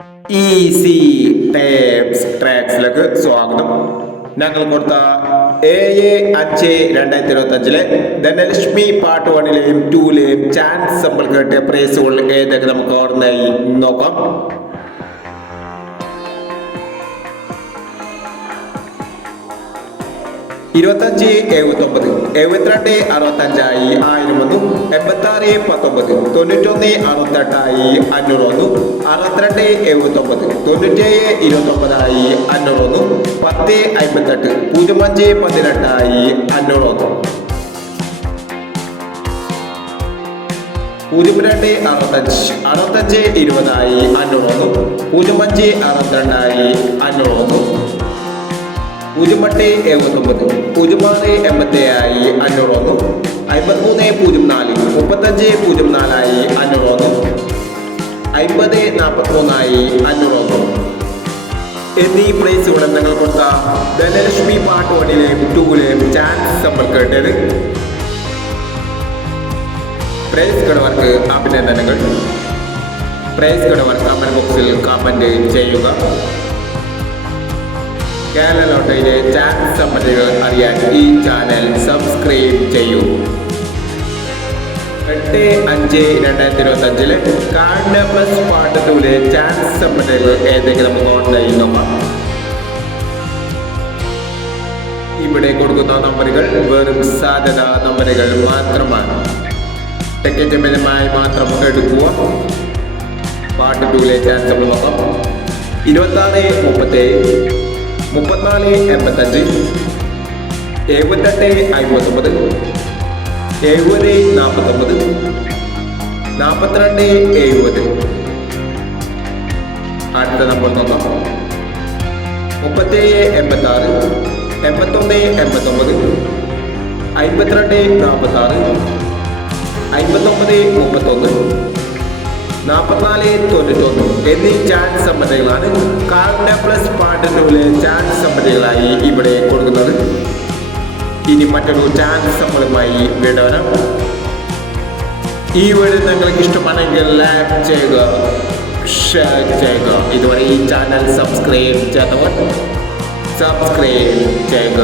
Easy tapes ട്രാക്സിലേക്ക് സ്വാഗതം. ഞങ്ങൾ കൊടുത്ത ഏഴ് അഞ്ച് രണ്ടായിരത്തി ഇരുപത്തി അഞ്ചിലെ ധനലക്ഷ്മി പാർട്ട് വണ്ണിലെയും ടൂലെയും ചാൻസ് സമ്പൾ കേട്ടിയ പ്രൈസുകൾ ഏതൊക്കെ നമുക്ക് ഓർമ്മയായി നോക്കാം. ഇരുപത്തഞ്ച് എഴുപത്തൊമ്പത് എഴുപത്തിരണ്ട് അറുപത്തഞ്ചായി ആയിരം ഒന്നും എൺപത്തി ആറ് പത്തൊമ്പത് തൊണ്ണൂറ്റൊന്ന് അറുപത്തെട്ടായി അഞ്ഞൂറ് ഒന്നും അറുപത്തിരണ്ട് എഴുപത്തൊമ്പത് തൊണ്ണൂറ്റേഴ് ഇരുപത്തൊമ്പതായി അഞ്ഞൂറ് ഒന്നും പത്ത് അമ്പത്തെട്ട് പൂജ്യം അഞ്ച് പതിനെട്ടായി അഞ്ഞൂറ് ഒന്നും പൂജ്യം രണ്ട് അറുപത്തഞ്ച് അറുപത്തഞ്ച് ഇരുപതായി അഞ്ഞൂറ് ഒന്നും പൂജ്യം അഞ്ച് അറുപത്തിരണ്ടായി അഞ്ഞൂറ് വന്നു പൂജ്യം എഴുപത്തൊമ്പത് പൂജ്യം ആറ് എൺപത്തേഴായി അഞ്ഞൂറ് ഒന്ന് അമ്പത്തിമൂന്ന് പൂജ്യം നാല് മുപ്പത്തഞ്ച് പൂജ്യം നാലായി അഞ്ഞൂറ് വന്നു അമ്പത് നാൽപ്പത്തിമൂന്നായി അഞ്ഞൂറ് ഒന്ന് എന്നീ പ്രൈസുകൾ നിങ്ങൾ കൊടുത്ത ധനലക്ഷ്മി പാട്ട് വണ്ണിലെയും ടൂലെയും ചാൻസ് നമ്മൾ കേട്ടത് പ്രൈസ് കടവർക്ക് അഭിനന്ദനങ്ങൾ. പ്രൈസ് കടവർ കമന്റ് ബോക്സിൽ കമന്റ് ചെയ്യുക. കേരള ലോട്ടറിയിലെ ചാൻസ് സംബന്ധികൾ അറിയാൻ ഈ ചാനൽ സബ്സ്ക്രൈബ് ചെയ്യൂ. എട്ട് അഞ്ച് രണ്ടായിരത്തി ഇരുപത്തി അഞ്ചിൽ കാർഡ് പ്ലസ് പാർട്ട് ടൂലെ ചാൻസ് സംബന്ധികൾ ഏതെങ്കിലും ഓൺലൈൻ നോക്കാം. ഇവിടെ കൊടുക്കുന്ന നമ്പറുകൾ വെറും സാധ്യത നമ്പറുകൾ മാത്രമാണ്. ടിക്കറ്റ് മിതമായി മാത്രം എടുക്കുക. പാട്ട് ടൂലെ ചാൻസ് നോക്കാം. ഇരുപത്തി ആറ് മുപ്പത്തേഴ് മുപ്പത്തിനാല് എൺപത്തഞ്ച്. എഴുപത്തെട്ട് അമ്പത്തൊമ്പത് എഴുപത് നാൽപ്പത്തൊമ്പത് നാൽപ്പത്തിരണ്ട് എഴുപത്. അടുത്ത നമ്പർ നോക്കാം മുപ്പത്തേഴ് എൺപത്താറ്. എൺപത്തൊന്ന് എൺപത്തൊമ്പത്. അമ്പത്തിരണ്ട് നാൽപ്പത്താറ് അൻപത്തൊമ്പത് മുപ്പത്തൊന്ന്. നാൽപ്പത്തിനാല് തൊണ്ണൂറ്റൊന്ന്. എന്നീ ചാൻസ് സംബന്ധങ്ങളാണ് കാർഡ് പ്ലസ് ടൂലെ ചാൻസ് സമ്മതികളായി ഇവിടെ കൊടുക്കുന്നത്. ഇനി മറ്റൊരു ചാൻസ് സമ്മതമായി വരാം. ഈ വീഡിയോ നിങ്ങൾക്ക് ഇഷ്ടമാണെങ്കിൽ ലൈക്ക് ചെയ്യുക ഷെയർ ചെയ്യുക. ഇതുവരെ ഈ ചാനൽ സബ്സ്ക്രൈബ് ചെയ്തവർ സബ്സ്ക്രൈബ് ചെയ്യുക.